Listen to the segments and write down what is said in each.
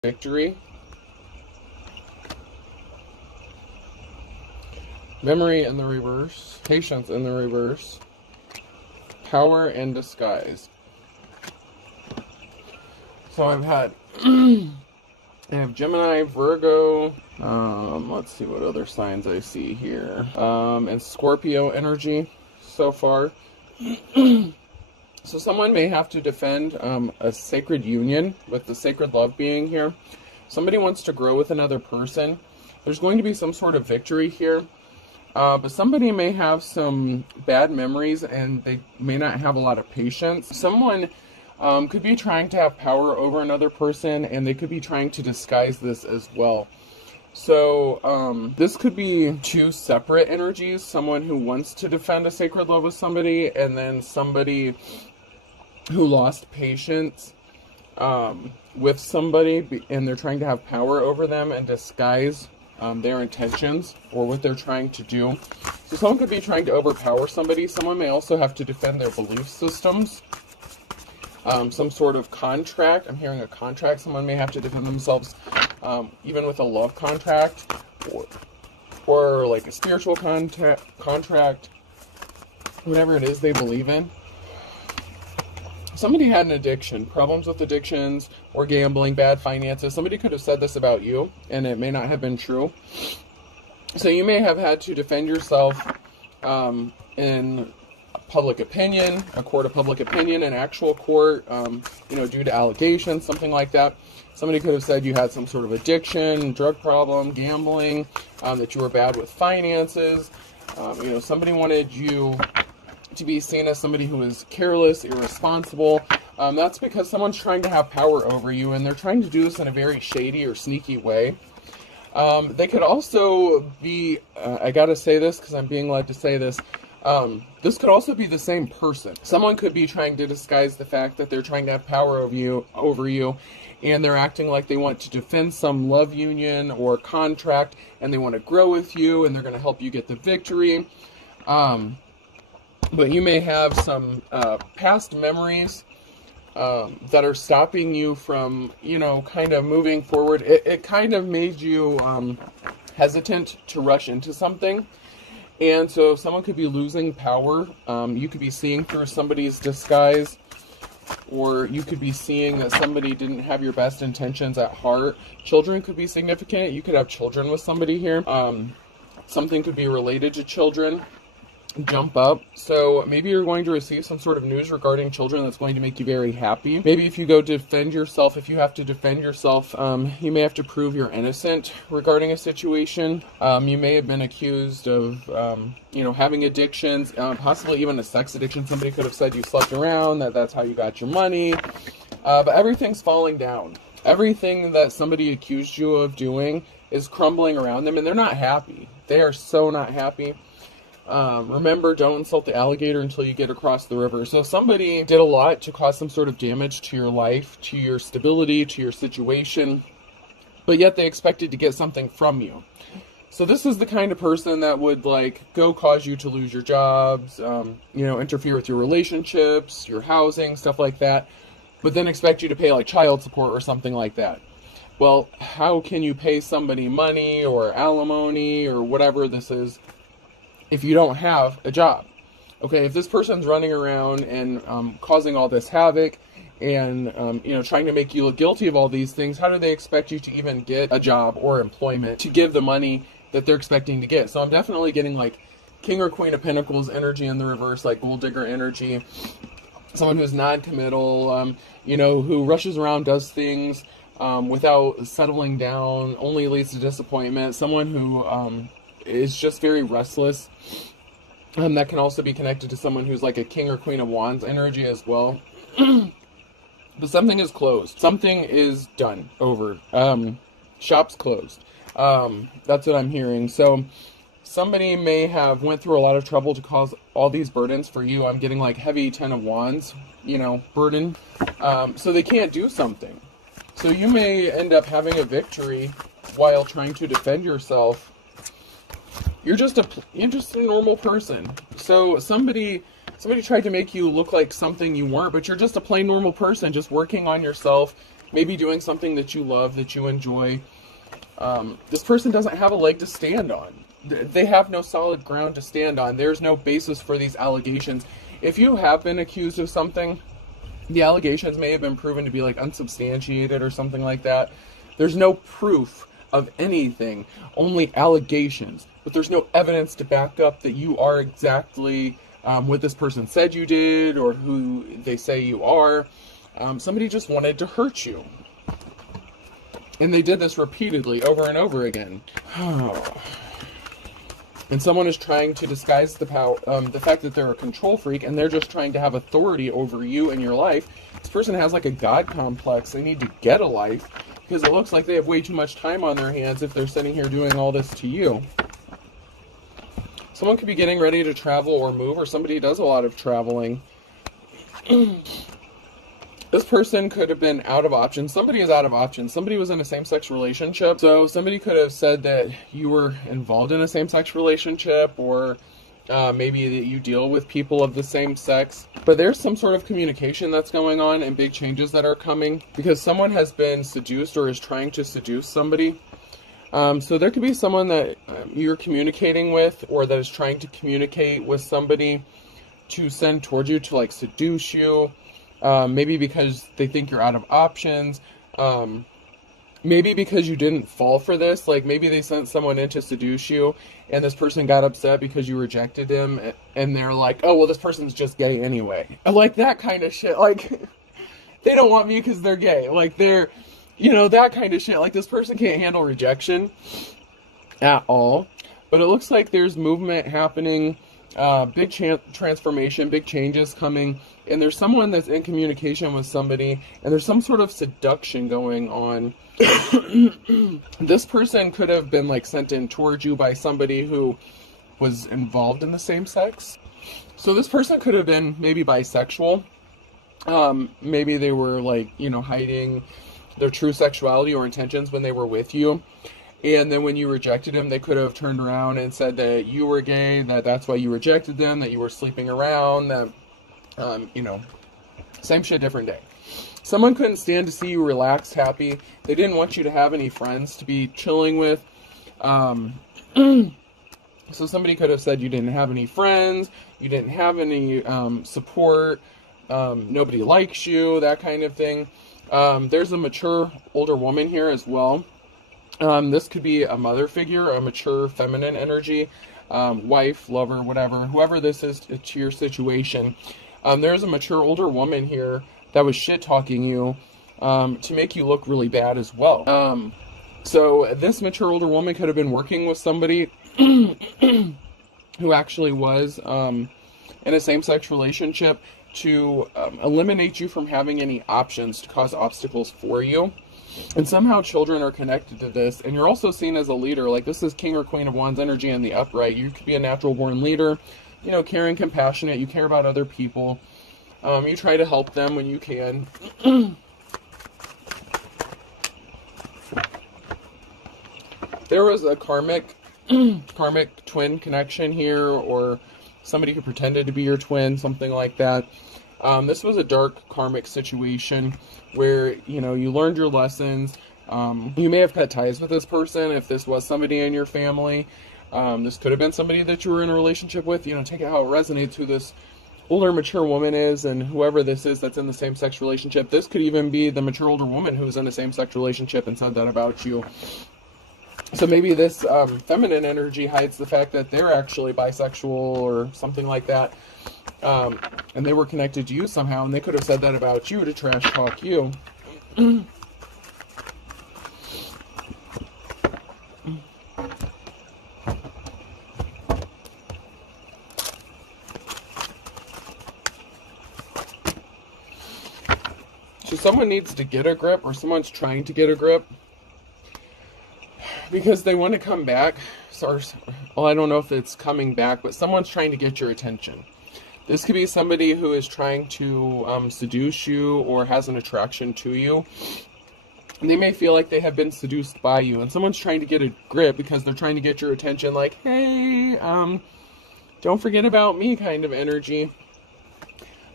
victory, memory in the reverse, patience in the reverse, power and disguise. So I've had, I have Gemini, Virgo, let's see what other signs I see here, and Scorpio energy so far. So someone may have to defend a sacred union with the sacred love being here. Somebody wants to grow with another person. There's going to be some sort of victory here. But somebody may have some bad memories and they may not have a lot of patience. Someone could be trying to have power over another person, and they could be trying to disguise this as well. So this could be two separate energies. Someone who wants to defend a sacred love with somebody, and then somebody who lost patience with somebody, and they're trying to have power over them and disguise their intentions or what they're trying to do. So someone could be trying to overpower somebody. Someone may also have to defend their belief systems. Some sort of contract. I'm hearing a contract. Someone may have to defend themselves even with a love contract or like a spiritual contract, whatever it is they believe in. Somebody had an addiction, problems with addictions or gambling, bad finances. Somebody could have said this about you, and it may not have been true. So you may have had to defend yourself in public opinion, a court of public opinion, an actual court, due to allegations, something like that. Somebody could have said you had some sort of addiction, drug problem, gambling, that you were bad with finances. Somebody wanted you to be seen as somebody who is careless, irresponsible. That's because someone's trying to have power over you, and they're trying to do this in a very shady or sneaky way. They could also be, I gotta say this because I'm being led to say this, this could also be the same person. Someone could be trying to disguise the fact that they're trying to have power over you, and they're acting like they want to defend some love union or contract, and they want to grow with you, and they're going to help you get the victory. But you may have some past memories that are stopping you from, kind of moving forward. It kind of made you hesitant to rush into something. And so someone could be losing power. You could be seeing through somebody's disguise, or you could be seeing that somebody didn't have your best intentions at heart. Children could be significant. You could have children with somebody here. Something could be related to children. Jump up. So maybe you're going to receive some sort of news regarding children that's going to make you very happy. Maybe if you go defend yourself, if you have to defend yourself, you may have to prove you're innocent regarding a situation. You may have been accused of, having addictions, possibly even a sex addiction. Somebody could have said you slept around, that's how you got your money. But everything's falling down. Everything that somebody accused you of doing is crumbling around them, and they're not happy. They are so not happy. Remember, don't insult the alligator until you get across the river. So somebody did a lot to cause some sort of damage to your life, to your stability, to your situation, but yet they expected to get something from you. So this is the kind of person that would go cause you to lose your jobs, interfere with your relationships, your housing, stuff like that, but then expect you to pay child support or something like that. Well, how can you pay somebody money or alimony or whatever this is if you don't have a job? Okay, if this person's running around and causing all this havoc and trying to make you look guilty of all these things, how do they expect you to even get a job or employment to give the money that they're expecting to get? So I'm definitely getting King or Queen of Pentacles energy in the reverse, gold digger energy. Someone who's non-committal, who rushes around, does things without settling down, only leads to disappointment. Someone who is just very restless. That can also be connected to someone who's a King or Queen of Wands energy as well. But something is closed. Something is done. Over. Shop's closed. That's what I'm hearing. So somebody may have went through a lot of trouble to cause all these burdens for you. I'm getting heavy 10 of Wands, burden. So they can't do something. So you may end up having a victory while trying to defend yourself. You're just a normal person. So somebody tried to make you look like something you weren't, but you're just a plain normal person, just working on yourself, maybe doing something that you love, that you enjoy. This person doesn't have a leg to stand on. They have no solid ground to stand on. There's no basis for these allegations. If you have been accused of something, the allegations may have been proven to be like unsubstantiated or something like that. There's no proof of anything, only allegations, but there's no evidence to back up that you are exactly what this person said you did or who they say you are. Somebody just wanted to hurt you. And they did this repeatedly over and over again. And someone is trying to disguise the power, the fact that they're a control freak, and they're just trying to have authority over you and your life. This person has like a God complex. They need to get a life because it looks like they have way too much time on their hands if they're sitting here doing all this to you. Someone could be getting ready to travel or move, or somebody does a lot of traveling. This person could have been out of options. Somebody is out of options. Somebody was in a same-sex relationship. So somebody could have said that you were involved in a same-sex relationship, or maybe that you deal with people of the same sex. But there's some sort of communication that's going on and big changes that are coming because someone has been seduced or is trying to seduce somebody. So there could be someone that you're communicating with or that is trying to communicate with somebody to send towards you to like seduce you. Maybe because they think you're out of options. Maybe because you didn't fall for this. Like maybe they sent someone in to seduce you and this person got upset because you rejected him and they're like, oh, well, this person's just gay anyway. Like that kind of shit. Like they don't want me because they're gay. Like they're, you know, that kind of shit. Like this person can't handle rejection at all. But it looks like there's movement happening. Big transformation, big changes coming, and there's someone that's in communication with somebody, and there's some sort of seduction going on. This person could have been like sent in towards you by somebody who was involved in the same sex. So this person could have been maybe bisexual. Maybe they were like, you know, hiding their true sexuality or intentions when they were with you. And then when you rejected him, they could have turned around and said that you were gay, that that's why you rejected them, that you were sleeping around, that, you know, same shit, different day. Someone couldn't stand to see you relaxed, happy. They didn't want you to have any friends to be chilling with. So somebody could have said you didn't have any friends, you didn't have any support, nobody likes you, that kind of thing. There's a mature older woman here as well. This could be a mother figure, a mature feminine energy, wife, lover, whatever, whoever this is to your situation. There's a mature older woman here that was shit-talking you to make you look really bad as well. So this mature older woman could have been working with somebody who actually was in a same-sex relationship to eliminate you from having any options, to cause obstacles for you. And somehow children are connected to this. And you're also seen as a leader. Like this is King or Queen of Wands energy in the upright. You could be a natural born leader. You know, caring, compassionate. You care about other people. You try to help them when you can. There was a karmic twin connection here, or somebody who pretended to be your twin, something like that. This was a dark karmic situation where, you know, you learned your lessons. You may have cut ties with this person if this was somebody in your family. This could have been somebody that you were in a relationship with. You know, take it how it resonates, who this older mature woman is, and whoever this is that's in the same-sex relationship. This could even be the mature older woman who's in a same-sex relationship and said that about you. So maybe this feminine energy hides the fact that they're actually bisexual or something like that. And they were connected to you somehow, and they could have said that about you to trash talk you. So someone needs to get a grip, or someone's trying to get a grip, because they want to come back. Well, I don't know if it's coming back, but someone's trying to get your attention. This could be somebody who is trying to seduce you or has an attraction to you. And they may feel like they have been seduced by you, and someone's trying to get a grip because they're trying to get your attention, like, hey, don't forget about me kind of energy.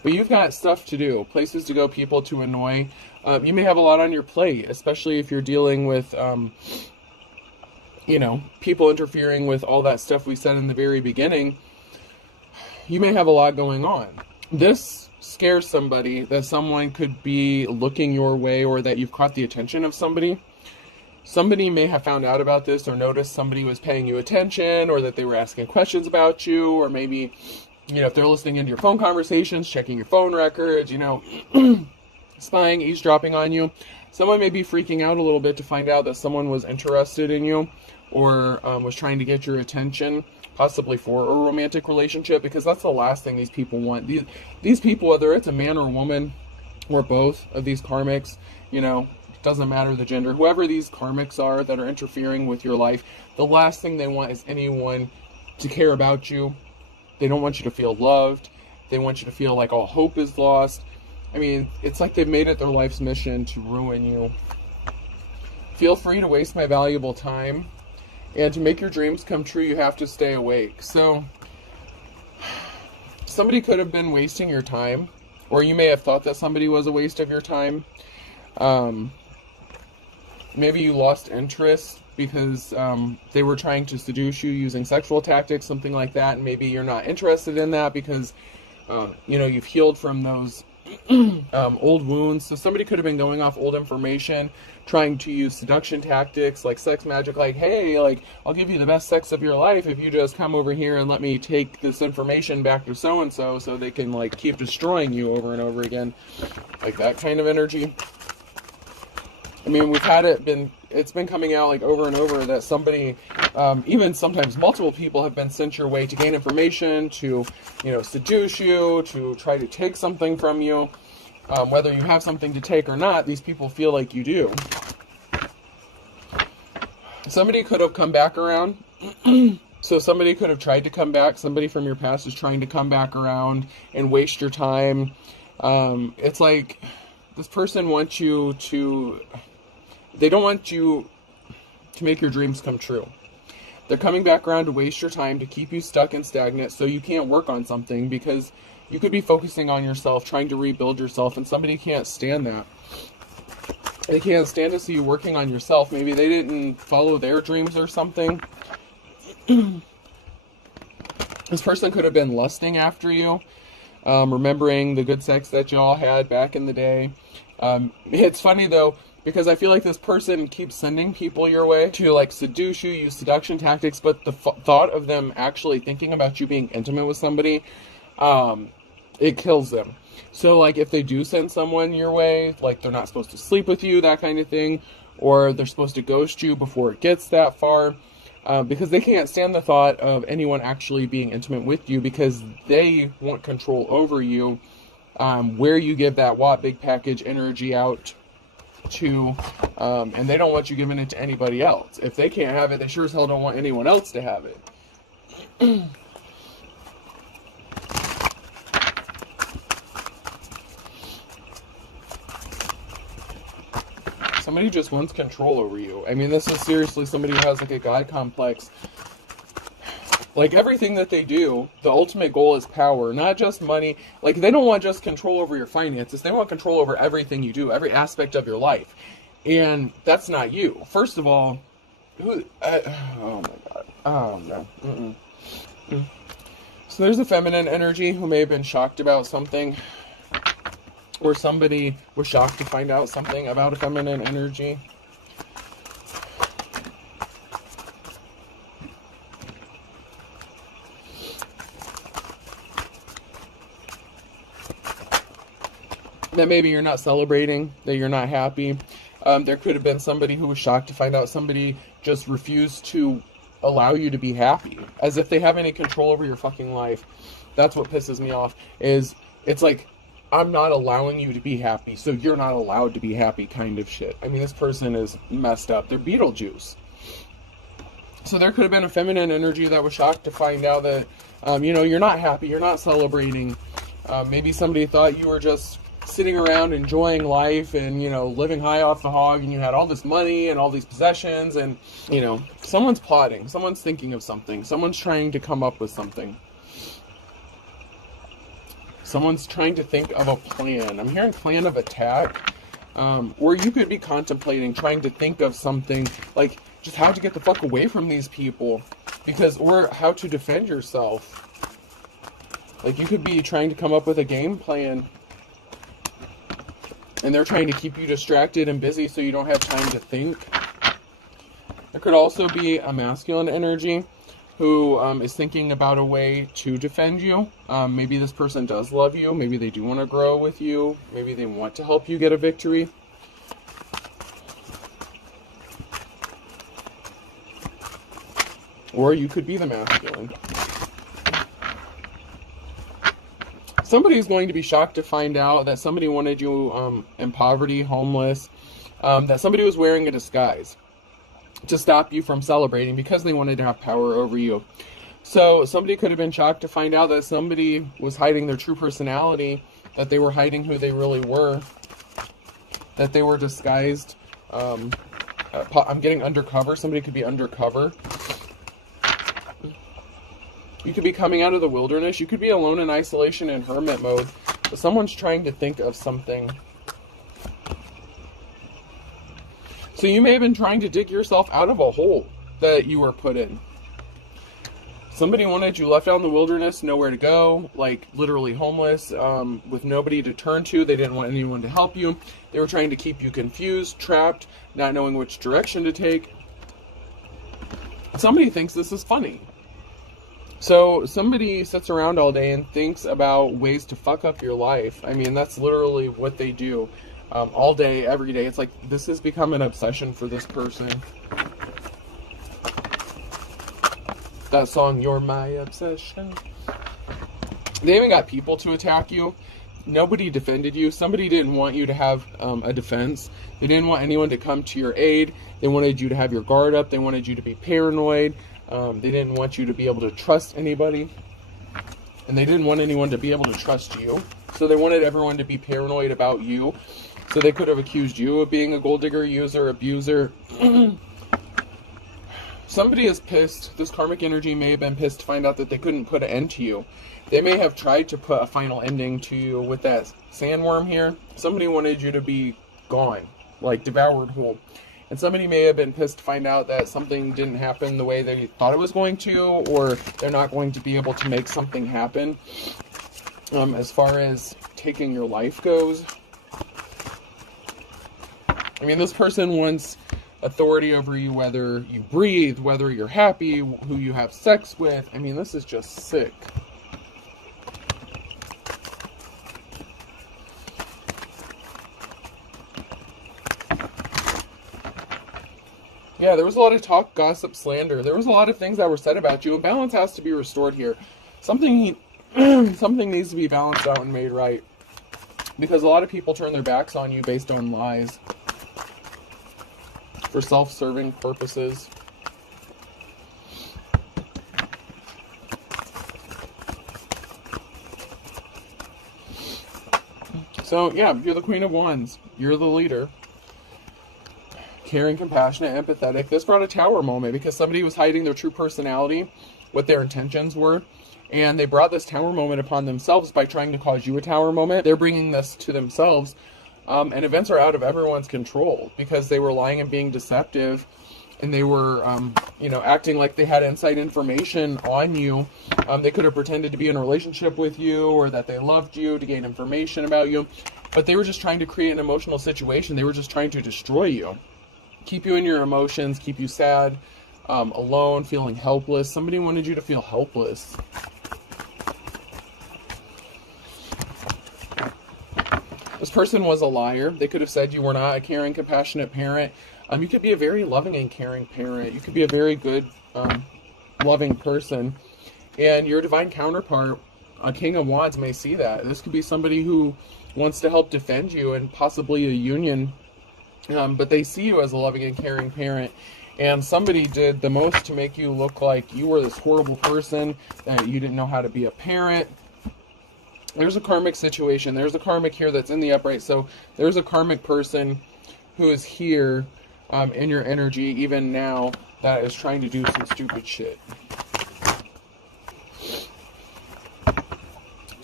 But you've got stuff to do, places to go, people to annoy. You may have a lot on your plate, especially if you're dealing with, you know, people interfering with all that stuff we said in the very beginning. You may have a lot going on. This scares somebody, that someone could be looking your way, or that you've caught the attention of somebody. Somebody may have found out about this, or noticed somebody was paying you attention, or that they were asking questions about you, or maybe, you know, if they're listening into your phone conversations, checking your phone records, you know, spying, eavesdropping on you. Someone may be freaking out a little bit to find out that someone was interested in you, or was trying to get your attention, possibly for a romantic relationship, because that's the last thing these people want. These people, whether it's a man or a woman, or both of these karmics, you know, doesn't matter the gender, whoever these karmics are that are interfering with your life, the last thing they want is anyone to care about you. They don't want you to feel loved. They want you to feel like all hope is lost. I mean, it's like they've made it their life's mission to ruin you. Feel free to waste my valuable time. And to make your dreams come true, you have to stay awake. So, somebody could have been wasting your time, or you may have thought that somebody was a waste of your time. Maybe you lost interest because they were trying to seduce you using sexual tactics, something like that. And maybe you're not interested in that because, you know, you've healed from those old wounds. So somebody could have been going off old information, trying to use seduction tactics like sex magic, like, hey, like, I'll give you the best sex of your life if you just come over here and let me take this information back to so-and-so, so they can, like, keep destroying you over and over again. Like that kind of energy. I mean, it's been coming out like over and over that somebody, even sometimes multiple people, have been sent your way to gain information, to, you know, seduce you, to try to take something from you. Whether you have something to take or not, these people feel like you do. Somebody could have come back around. So somebody could have tried to come back. Somebody from your past is trying to come back around and waste your time. It's like this person wants you to... They don't want you to make your dreams come true. They're coming back around to waste your time, to keep you stuck and stagnant so you can't work on something, because you could be focusing on yourself, trying to rebuild yourself, and somebody can't stand that. They can't stand to see you working on yourself. Maybe they didn't follow their dreams or something. This person could have been lusting after you, remembering the good sex that y'all had back in the day. It's funny though, because I feel like this person keeps sending people your way to, like, seduce you, use seduction tactics, but the thought of them actually thinking about you being intimate with somebody, it kills them. So, like, if they do send someone your way, like, they're not supposed to sleep with you, that kind of thing, or they're supposed to ghost you before it gets that far, because they can't stand the thought of anyone actually being intimate with you, because they want control over you, where you give that big package energy out to, and they don't want you giving it to anybody else. If they can't have it, they sure as hell don't want anyone else to have it. Somebody just wants control over you. I mean, this is seriously somebody who has, like, a God complex. Like, everything that they do, the ultimate goal is power, not just money. Like, they don't want just control over your finances. They want control over everything you do, every aspect of your life. And that's not you. First of all, oh my God. Oh, no. So there's a feminine energy who may have been shocked about something. Or somebody was shocked to find out something about a feminine energy. That maybe you're not celebrating, that you're not happy. There could have been somebody who was shocked to find out somebody just refused to allow you to be happy, as if they have any control over your fucking life. That's what pisses me off, is it's like, I'm not allowing you to be happy, so you're not allowed to be happy kind of shit. I mean, this person is messed up. They're Beetlejuice. So there could have been a feminine energy that was shocked to find out that, you know, you're not happy, you're not celebrating. Maybe somebody thought you were just sitting around enjoying life and, you know, living high off the hog, and you had all this money and all these possessions, and, you know, someone's plotting, someone's thinking of something, someone's trying to come up with something. Someone's trying to think of a plan. I'm hearing plan of attack. Or you could be contemplating, trying to think of something like just how to get the fuck away from these people. Or how to defend yourself. Like, you could be trying to come up with a game plan. And they're trying to keep you distracted and busy so you don't have time to think. There could also be a masculine energy who is thinking about a way to defend you. Maybe this person does love you. Maybe they do want to grow with you. Maybe they want to help you get a victory. Or you could be the masculine. Somebody's going to be shocked to find out that somebody wanted you in poverty, homeless, that somebody was wearing a disguise to stop you from celebrating because they wanted to have power over you. So somebody could have been shocked to find out that somebody was hiding their true personality, that they were hiding who they really were, that they were disguised. I'm getting undercover. Somebody could be undercover. You could be coming out of the wilderness. You could be alone in isolation and hermit mode. But someone's trying to think of something. So you may have been trying to dig yourself out of a hole that you were put in. Somebody wanted you left out in the wilderness, nowhere to go, like literally homeless, with nobody to turn to. They didn't want anyone to help you. They were trying to keep you confused, trapped, not knowing which direction to take. Somebody thinks this is funny. So somebody sits around all day and thinks about ways to fuck up your life. I mean, that's literally what they do. All day, every day. It's like this has become an obsession for this person. That song, You're My Obsession. They even got people to attack you. Nobody defended you. Somebody didn't want you to have a defense. They didn't want anyone to come to your aid. They wanted you to have your guard up. They wanted you to be paranoid. They didn't want you to be able to trust anybody. And they didn't want anyone to be able to trust you. So they wanted everyone to be paranoid about you. So they could have accused you of being a gold digger, user, abuser. Somebody is pissed. This karmic energy may have been pissed to find out that they couldn't put an end to you. They may have tried to put a final ending to you with that sandworm here. Somebody wanted you to be gone, like devoured whole. And somebody may have been pissed to find out that something didn't happen the way they thought it was going to, or they're not going to be able to make something happen. As far as taking your life goes, I mean, this person wants authority over you, whether you breathe, whether you're happy, who you have sex with. I mean, this is just sick. Yeah, there was a lot of talk, gossip, slander. There was a lot of things that were said about you, and balance has to be restored here. Something needs to be balanced out and made right. Because a lot of people turn their backs on you based on lies. For self-serving purposes. So, yeah, you're the Queen of Wands. You're the leader. Caring, compassionate, empathetic. This brought a tower moment because somebody was hiding their true personality, what their intentions were, and they brought this tower moment upon themselves by trying to cause you a tower moment. They're bringing this to themselves, and events are out of everyone's control because they were lying and being deceptive, and they were, acting like they had inside information on you. They could have pretended to be in a relationship with you or that they loved you to gain information about you, but they were just trying to create an emotional situation. They were just trying to destroy you. Keep you in your emotions, keep you sad, alone, feeling helpless. Somebody wanted you to feel helpless. This person was a liar. They could have said you were not a caring, compassionate parent. You could be a very loving and caring parent. You could be a very good, loving person. And your divine counterpart, a King of Wands, may see that. This could be somebody who wants to help defend you and possibly a union. But they see you as a loving and caring parent, and somebody did the most to make you look like you were this horrible person, that you didn't know how to be a parent. There's a karmic situation. There's a karmic here that's in the upright. So there's a karmic person who is here in your energy, even now, that is trying to do some stupid shit.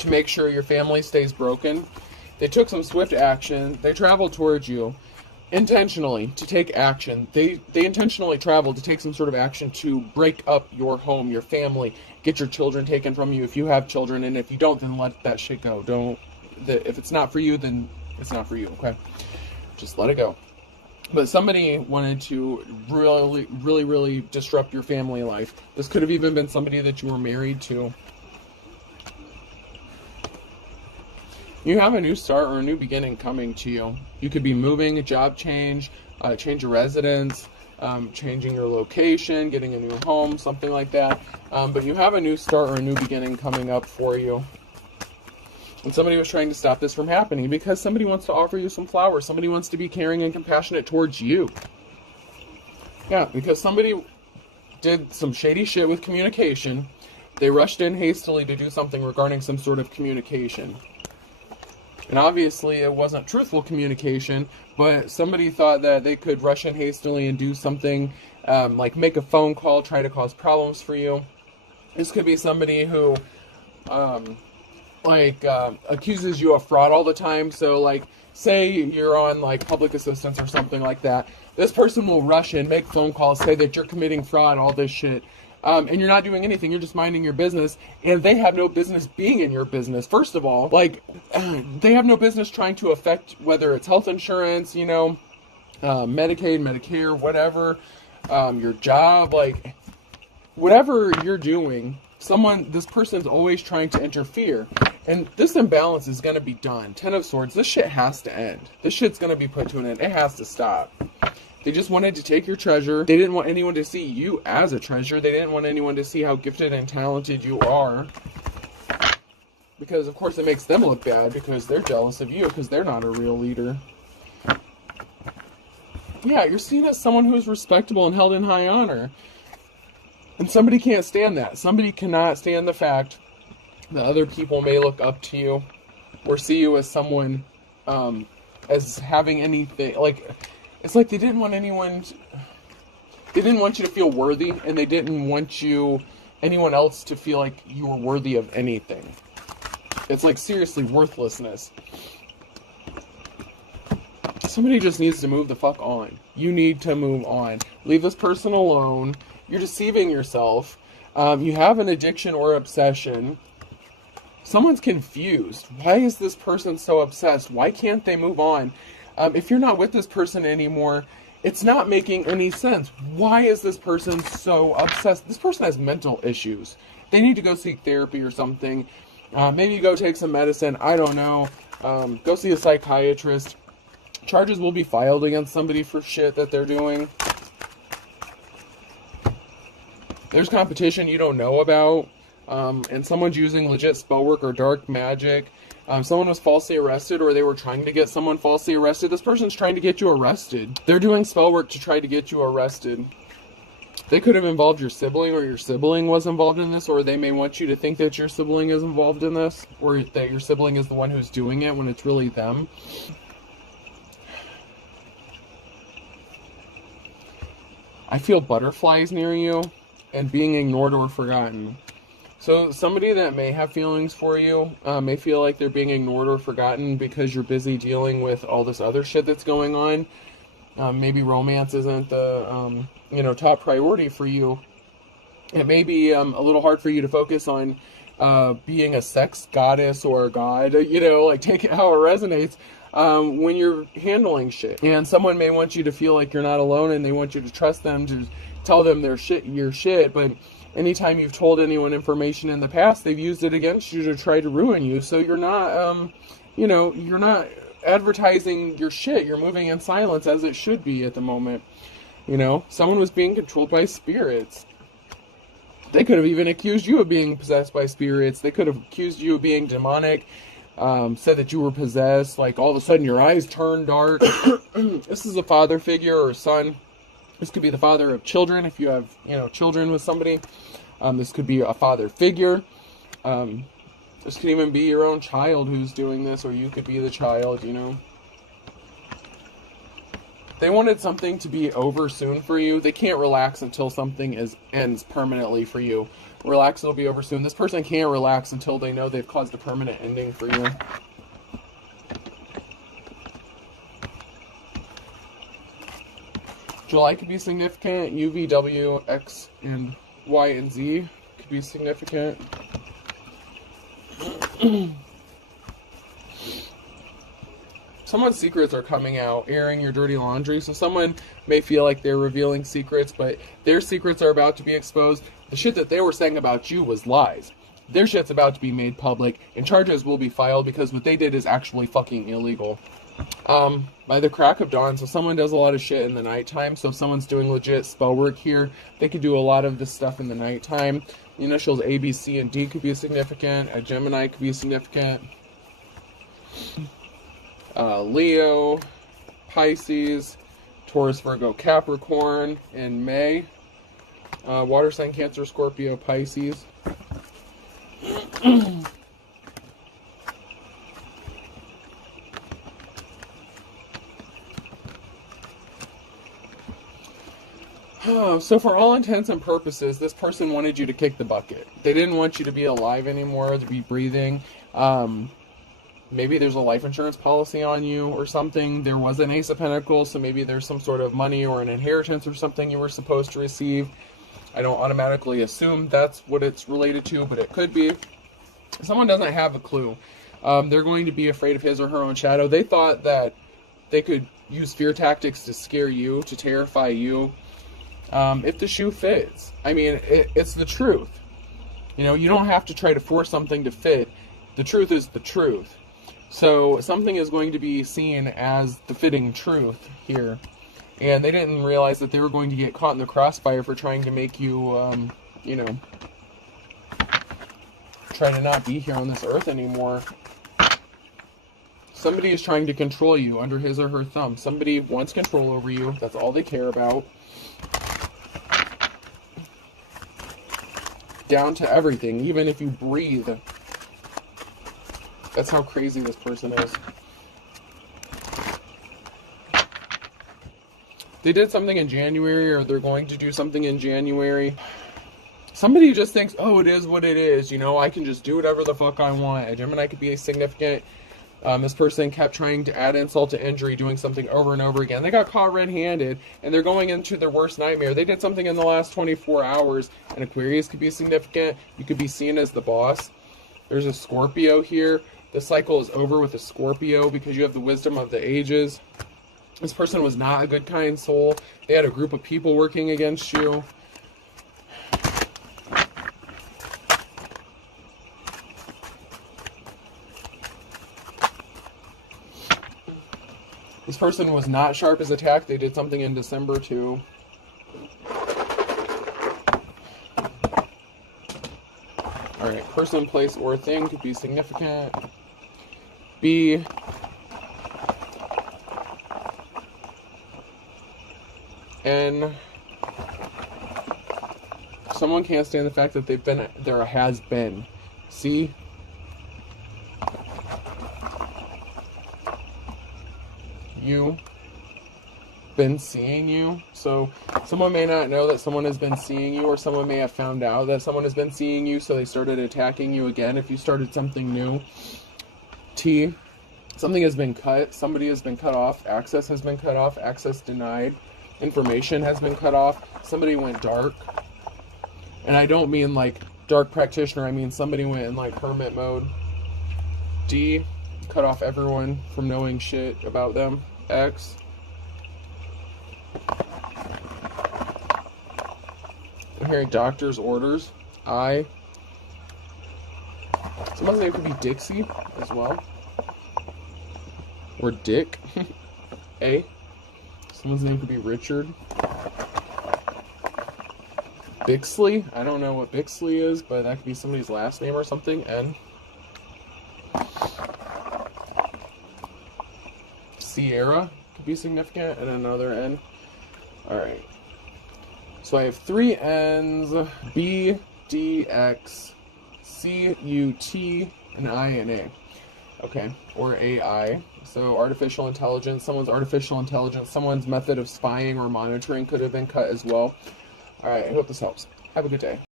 to make sure your family stays broken. They took some swift action. They traveled towards you intentionally to take action. They intentionally traveled to take some sort of action to break up your home, your family, get your children taken from you if you have children, and if you don't, then let that shit go. If it's not for you, then it's not for you, okay? Just let it go. But somebody wanted to really disrupt your family life. This could have even been somebody that you were married to. You have a new start or a new beginning coming to you. You could be moving, a job change, change of residence, changing your location, getting a new home, something like that. But you have a new start or a new beginning coming up for you. And somebody was trying to stop this from happening because somebody wants to offer you some flowers. Somebody wants to be caring and compassionate towards you. Yeah, because somebody did some shady shit with communication. They rushed in hastily to do something regarding some sort of communication. And obviously it wasn't truthful communication, but somebody thought that they could rush in hastily and do something like make a phone call, try to cause problems for you. This could be somebody who accuses you of fraud all the time. So like, say you're on like public assistance or something like that. This person will rush in, make phone calls, say that you're committing fraud, all this shit. And you're not doing anything. You're just minding your business, and they have no business being in your business. First of all, like, they have no business trying to affect whether it's health insurance, you know, Medicaid, Medicare, whatever, your job, like, whatever you're doing, this person's always trying to interfere. And this imbalance is going to be done. 10 of Swords, this shit has to end. This shit's going to be put to an end. It has to stop. They just wanted to take your treasure. They didn't want anyone to see you as a treasure. They didn't want anyone to see how gifted and talented you are. Because, of course, it makes them look bad because they're jealous of you because they're not a real leader. Yeah, you're seen as someone who's respectable and held in high honor. And somebody can't stand that. Somebody cannot stand the fact that other people may look up to you or see you as someone as having anything, like, it's like they didn't want they didn't want you to feel worthy, and they didn't want anyone else to feel like you were worthy of anything. It's like seriously worthlessness. Somebody just needs to move the fuck on. You need to move on. Leave this person alone. You're deceiving yourself. You have an addiction or obsession. Someone's confused. Why is this person so obsessed? Why can't they move on? If you're not with this person anymore, it's not making any sense. Why is this person so obsessed? This person has mental issues. They need to go seek therapy or something. Maybe go take some medicine. I don't know. Go see a psychiatrist. Charges will be filed against somebody for shit that they're doing. There's competition you don't know about. And someone's using legit spell work or dark magic. Someone was falsely arrested, or they were trying to get someone falsely arrested. This person's trying to get you arrested. They're doing spell work to try to get you arrested. They could have involved your sibling, or your sibling was involved in this, or they may want you to think that your sibling is involved in this, or that your sibling is the one who's doing it when it's really them. I feel butterflies near you and being ignored or forgotten. So somebody that may have feelings for you may feel like they're being ignored or forgotten because you're busy dealing with all this other shit that's going on. Maybe romance isn't the top priority for you. It may be a little hard for you to focus on being a sex goddess or a god, take it how it resonates when you're handling shit. And someone may want you to feel like you're not alone, and they want you to trust them, to tell them your shit, but anytime you've told anyone information in the past, they've used it against you to try to ruin you. So you're not, you're not advertising your shit. You're moving in silence, as it should be at the moment. Someone was being controlled by spirits. They could have even accused you of being possessed by spirits. They could have accused you of being demonic, said that you were possessed, like all of a sudden your eyes turn dark. This is a father figure or a son. This could be the father of children if you have, children with somebody. This could be a father figure. This could even be your own child who's doing this, or you could be the child, They wanted something to be over soon for you. They can't relax until something ends permanently for you. Relax, it'll be over soon. This person can't relax until they know they've caused a permanent ending for you. July could be significant. U, V, W, X, and Y, and Z could be significant. Someone's secrets are coming out, airing your dirty laundry. So someone may feel like they're revealing secrets, but their secrets are about to be exposed. The shit that they were saying about you was lies. Their shit's about to be made public, and charges will be filed because what they did is actually fucking illegal. By the crack of dawn, so someone does a lot of shit in the nighttime. So if someone's doing legit spell work here, they could do a lot of this stuff in the nighttime. The initials A, B, C, and D could be significant. A Gemini could be significant. Leo, Pisces, Taurus, Virgo, Capricorn in May. Water sign, Cancer, Scorpio, Pisces. So for all intents and purposes, this person wanted you to kick the bucket. They didn't want you to be alive anymore, to be breathing. Maybe there's a life insurance policy on you or something. There was an Ace of Pentacles, so maybe there's some sort of money or an inheritance or something you were supposed to receive. I don't automatically assume that's what it's related to, but it could be. Someone doesn't have a clue. They're going to be afraid of his or her own shadow. They thought that they could use fear tactics to scare you, to terrify you. If the shoe fits. I mean, it's the truth. You know, you don't have to try to force something to fit. The truth is the truth. So something is going to be seen as the fitting truth here. And they didn't realize that they were going to get caught in the crossfire for trying to make you, you know, try to not be here on this earth anymore. Somebody is trying to control you under his or her thumb. Somebody wants control over you. That's all they care about. Down to everything, even if you breathe. That's how crazy this person is. They did something in January, or they're going to do something in January. Somebody just thinks, oh, it is what it is. You know, I can just do whatever the fuck I want. A Gemini could be significant. This person kept trying to add insult to injury, doing something over and over again. They got caught red-handed, and they're going into their worst nightmare. They did something in the last 24 hours. An Aquarius could be significant. You could be seen as the boss. There's a Scorpio here. The cycle is over with a Scorpio because you have the wisdom of the ages. This person was not a good, kind soul. They had a group of people working against you. This person was not sharp as attack. They did something in December too. Alright, person, place, or thing could be significant. B. N. Someone can't stand the fact that there has been. C. You. Been seeing you. So someone may not know that someone has been seeing you, or someone may have found out that someone has been seeing you, so they started attacking you again if you started something new. T. Something has been cut. Somebody has been cut off. Access has been cut off. Access denied. Information has been cut off. Somebody went dark. And I don't mean like dark practitioner. I mean somebody went in like hermit mode. D. Cut off everyone from knowing shit about them. X. I'm hearing doctor's orders. I. Someone's name could be Dixie as well. Or Dick. A. Someone's name could be Richard. Bixley. I don't know what Bixley is, but that could be somebody's last name or something. N. Sierra could be significant, and another N. Alright. So I have 3 N's, B, D, X, C, U, T, and I, and A. Okay, or AI. So artificial intelligence, someone's method of spying or monitoring could have been cut as well. All right, I hope this helps. Have a good day.